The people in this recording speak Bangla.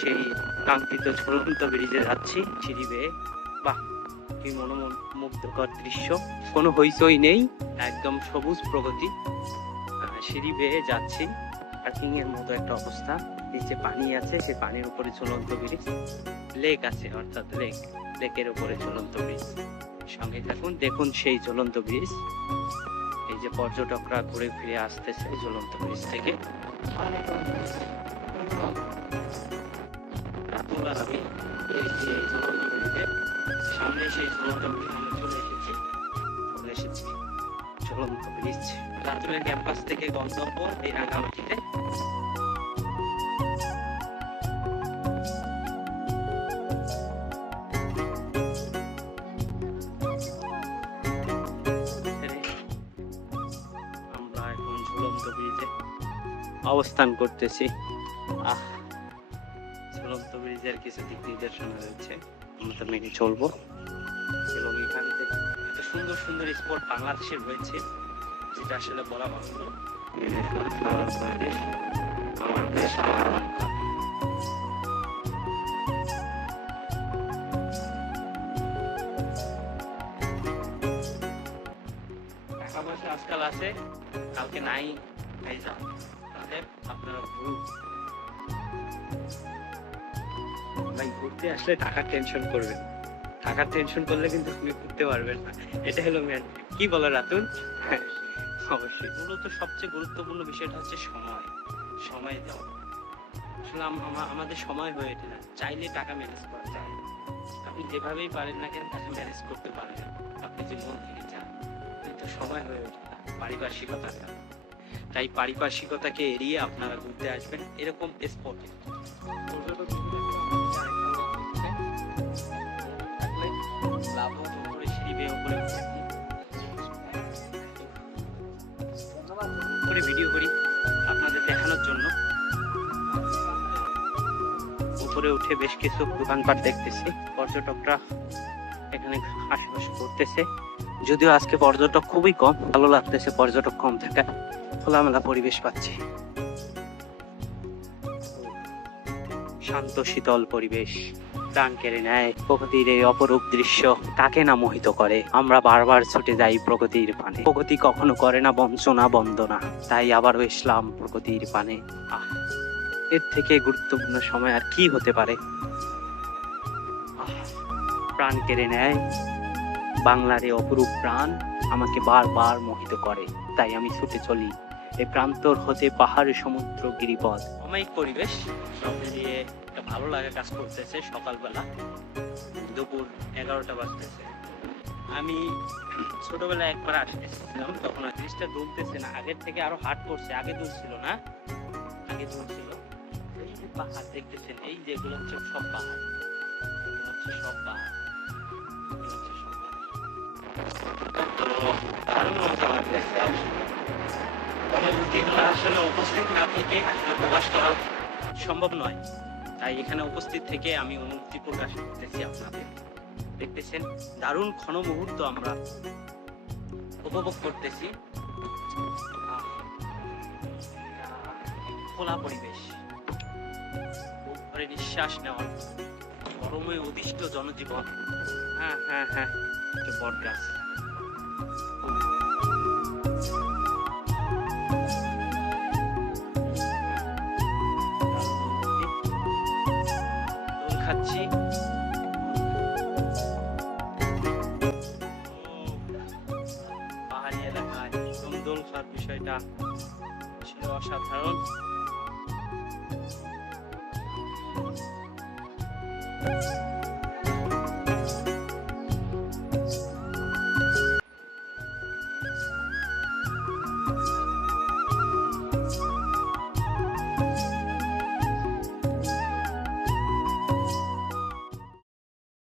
সেই কাঙ্ক্ষিত ঝুলন্ত ব্রিজে যাচ্ছি সিঁড়ি বেয়ে। বাহ, কি মনোমুগ্ধকর দৃশ্য! কোনো হইচই নেই, একদম সবুজ প্রগতি। সিঁড়ি বেয়ে যাচ্ছি, পার্কিং এর মতো একটা অবস্থা। নিচে পানি আছে, সেই পানির উপরে ঝুলন্ত ব্রিজ। লেক আছে, অর্থাৎ লেকের উপরে ঝুলন্ত ব্রিজ। সঙ্গে থাকুন, দেখুন সেই ঝুলন্ত ব্রিজ। এই যে পর্যটকরা ঘুরে ফিরে আসতেছে ঝুলন্ত ব্রিজ থেকে। সামনে সেই ঝুলন্ত ব্রিজ চলে এসেছি। ঝুলন্ত ব্রিজ রাতুলের ক্যাম্পাস থেকে গন্তব্য এই রাঙামাটিতে। আমরা এখন ঝুলন্ত ব্রিজে অবস্থান করতেছি। ঝুলন্ত ব্রিজের কিছু দিক নির্দেশনা রয়েছে, আমরা মেনে চলবো। এবং এখান থেকে এত সুন্দর সুন্দর স্পট বাংলাদেশের রয়েছে, যেটা আসলে বলা বাহুল্য। টাকা পয়সা আজকাল আছে, কালকে নাই, তাহলে আপনারা ভাই ঘুরতে আসলে টাকার টেনশন করবেন। টাকার টেনশন করলে কিন্তু তুমি ঘুরতে পারবেন না, এটা হলো মেন। কি বলো রাতুল? অবশ্যই। মূলত সবচেয়ে গুরুত্বপূর্ণ বিষয়টা হচ্ছে সময় দেওয়া। আসলে আমাদের সময় হয়ে ওঠে না। চাইলে টাকা ম্যানেজ করা যায়, আপনি যেভাবেই পারেন না কেন টাকা ম্যানেজ করতে পারেন, আপনি যে মন থেকে চান, কিন্তু সময় হয়ে ওঠে না পারিপার্শ্বিকতাটা। তাই পারিপার্শ্বিকতাকে এড়িয়ে আপনারা ঘুরতে আসবেন এরকম স্পটে। ভিডিও করি আপনাদের দেখানোর জন্য। উপরে উঠে বেশ কিছু দোকানপাট দেখতেছি, পর্যটকরা এখানে আশেপাশে ঘুরতেছে। যদিও আজকে পর্যটক খুবই কম, ভালো লাগতেছে পর্যটক কম থাকায়, খোলামেলা পরিবেশ পাচ্ছি। শান্ত শীতল পরিবেশ প্রাণ কেড়ে নেয়। প্রকৃতির এই অপরূপ দৃশ্য কাকে না মোহিত করে। আমরা বারবার ছুটে যাই প্রকৃতির পানে। প্রকৃতি কখনো করে না বঞ্চনা বন্দনা, তাই আবারও এসলাম প্রকৃতির পানে। এর থেকে গুরুত্বপূর্ণ সময় আর কি হতে পারে? প্রাণ কেড়ে নেয় বাংলার এই অপরূপ প্রাণ, আমাকে বারবার মোহিত করে। তাই আমি ছুটে চলি এই প্রান্তর হতে পাহাড়, সমুদ্র, গিরিপথ। অমায়িক পরিবেশ, সব মিলিয়ে একটা ভালো লাগে কাজ করতেছে। সকালবেলা দুপুর 11টা বাজতেছে। আমি ছোটবেলায় একবার আসতেছিলাম, তখন আর জিনিসটা দুলতেছে না, আগের থেকে আরো হার্ড করছে। আগে দুলছিল না, আগে দুলছিল। এই যে পাহাড় দেখতেছেন, এই যেগুলো হচ্ছে সব পাহাড়, এগুলো হচ্ছে সব পাহাড়, এগুলো হচ্ছে সব পাহাড়। দারুণ মজা লাগতেছে। আসলে উপস্থিত না থেকে প্রকাশ করা সম্ভব নয়, তাই এখানে উপস্থিত থেকে আমি অনুভূতি প্রকাশ করতেছি আপনাদের। দেখতেছেন দারুণ ক্ষণ মুহূর্ত আমরা উপভোগ করতেছি। খোলা পরিবেশ, উপরে নিঃশ্বাস নেওয়া, গরমে অদিষ্ট জনজীবন। হ্যাঁ হ্যাঁ হ্যাঁ, বট গাছ। খাচ্ছি, পাহাড়ি এলাকায় দোল খাওয়ার বিষয়টা ছিল অসাধারণ।